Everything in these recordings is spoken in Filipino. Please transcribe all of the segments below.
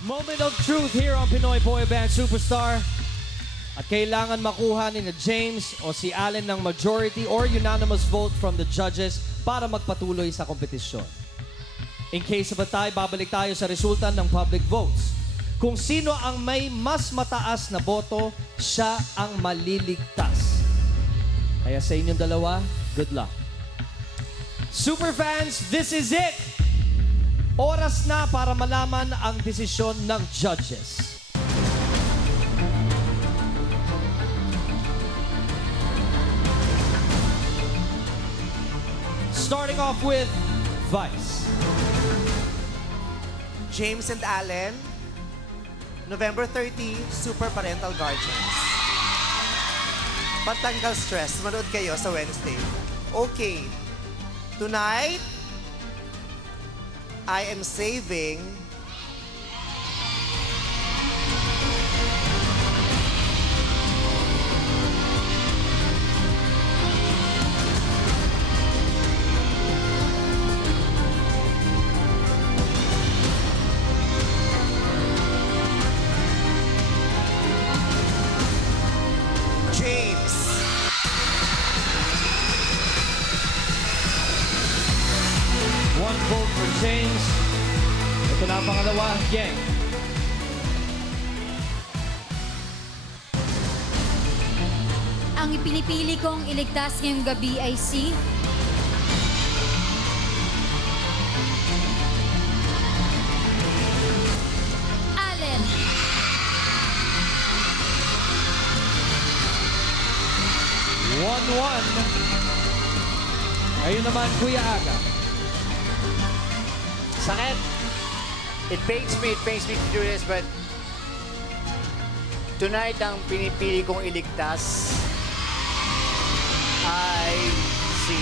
Moment of truth here on Pinoy Boy Band Superstar. At kailangan makuha ni na James o si Allen ng majority or unanimous vote from the judges para magpatuloy sa kompetisyon. In case of a tie, babalik tayo sa resulta ng public votes. Kung sino ang may mas mataas na boto, siya ang maliligtas. Kaya sa inyong dalawa, good luck. Superfans, this is it! Oras na para malaman ang desisyon ng judges. Starting off with Vice. James and Allen, November 30, Super Parental Guardians. Pantanggal stress, manood kayo sa Wednesday. Okay, tonight, I am saving James. One vote for James. Ito na ang pangalawa, Yang. Ang ipinipili kong iligtas ngayong gabi ay si... Allen. 1-1. Ayun naman, Kuya Aga. Sakit. It pains me to do this, but tonight ang pinipili kong iligtas ay si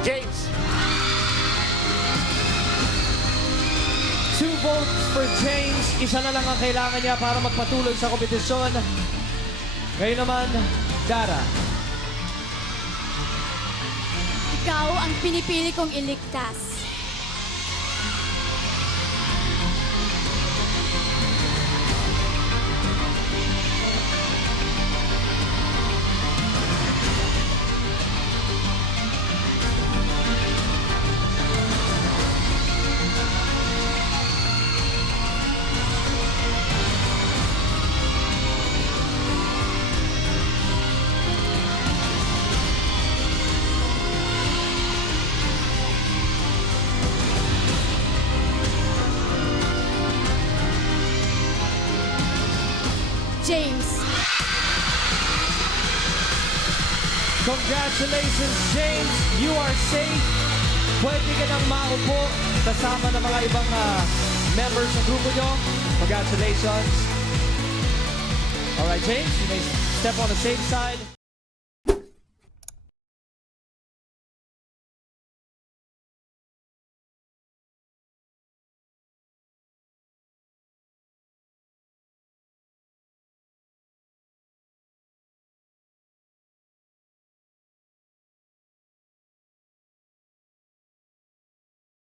James. 2 votes for James. Isa na lang ang kailangan niya para magpatuloy sa kompetisyon. Ngayon naman, Dara. Ikaw ang pinipili kong iligtas. James. Congratulations, James. You are safe. Pwede ka nang maupo kasama ng mga ibang members ng grupo nyo. Congratulations. All right, James, you may step on the safe side.